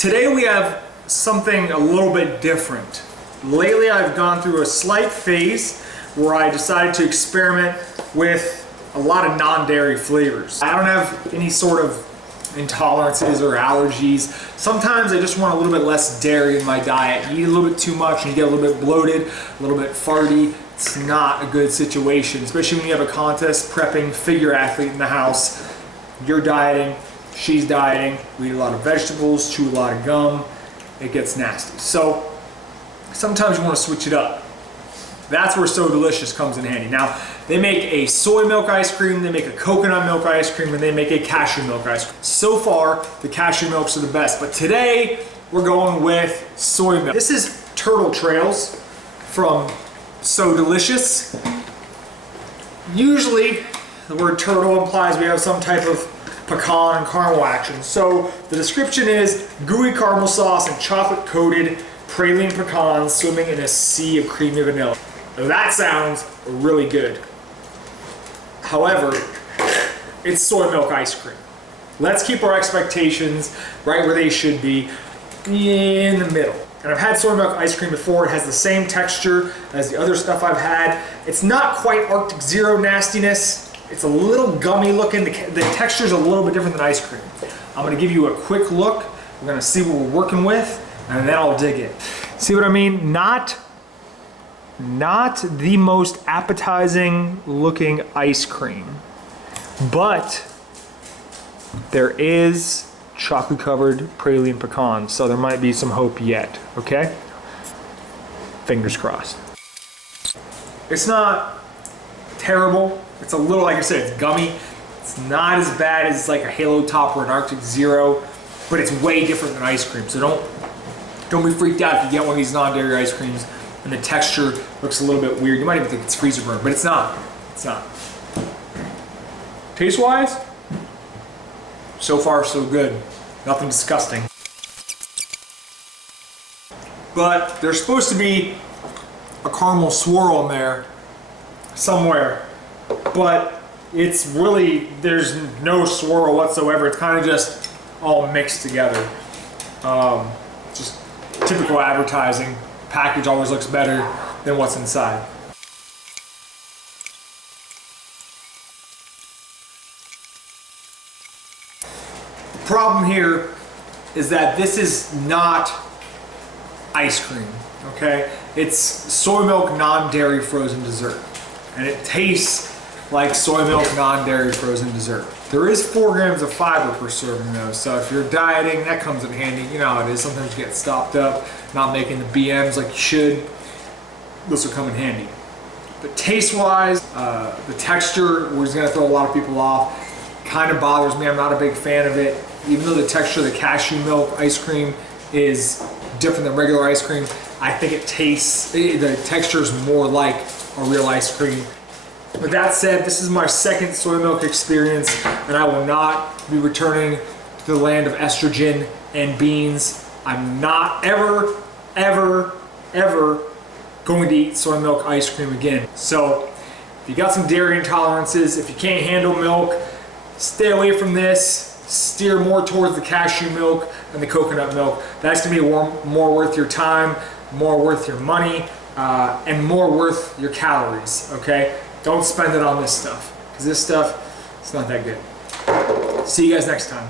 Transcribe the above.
Today we have something a little bit different. Lately I've gone through a slight phase where I decided to experiment with a lot of non-dairy flavors. I don't have any sort of intolerances or allergies. Sometimes I just want a little bit less dairy in my diet. You eat a little bit too much and you get a little bit bloated, a little bit farty. It's not a good situation, especially when you have a contest prepping figure athlete in the house. You're dieting, she's dieting, we eat a lot of vegetables, chew a lot of gum, it gets nasty. So sometimes you want to switch it up. That's where So Delicious comes in handy. Now, they make a soy milk ice cream, they make a coconut milk ice cream, and they make a cashew milk ice cream. So far, the cashew milks are the best, but today we're going with soy milk. This is Turtle Trails from So Delicious. Usually, the word turtle implies we have some type of pecan and caramel action. So the description is gooey caramel sauce and chocolate coated praline pecans swimming in a sea of creamy vanilla. Now that sounds really good. However, it's soy milk ice cream. Let's keep our expectations right where they should be, in the middle. And I've had soy milk ice cream before. It has the same texture as the other stuff I've had. It's not quite Arctic Zero nastiness. It's a little gummy looking. The texture's a little bit different than ice cream. I'm gonna give you a quick look. We're gonna see what we're working with, and then I'll dig it. See what I mean? Not the most appetizing looking ice cream, but there is chocolate covered praline pecans, so there might be some hope yet, okay? Fingers crossed. It's not terrible. It's a little, like I said, it's gummy. It's not as bad as like a Halo Top or an Arctic Zero, but it's way different than ice cream. So don't be freaked out if you get one of these non-dairy ice creams and the texture looks a little bit weird. You might even think it's freezer burn, but it's not. It's not. Taste-wise, so far so good. Nothing disgusting. But there's supposed to be a caramel swirl in there somewhere, but it's really, there's no swirl whatsoever. It's kind of just all mixed together. Just typical advertising. Package always looks better than what's inside. The problem here is that this is not ice cream, okay? It's soy milk non-dairy frozen dessert. And it tastes like soy milk non-dairy frozen dessert. There is 4 grams of fiber per serving though, so if you're dieting, that comes in handy. You know how it is, sometimes you get stopped up, not making the BMs like you should. This will come in handy. But taste-wise, the texture was gonna throw a lot of people off. Kind of bothers me, I'm not a big fan of it. Even though the texture of the cashew milk ice cream is different than regular ice cream, I think the texture is more like a real ice cream. With that said, this is my second soy milk experience, and I will not be returning to the land of estrogen and beans. I'm not ever going to eat soy milk ice cream again. So if you got some dairy intolerances, if you can't handle milk, stay away from this. Steer more towards the cashew milk and the coconut milk. That's gonna be more worth your time, more worth your money, and more worth your calories, okay? Don't spend it on this stuff, because this stuff, it's not that good. See you guys next time.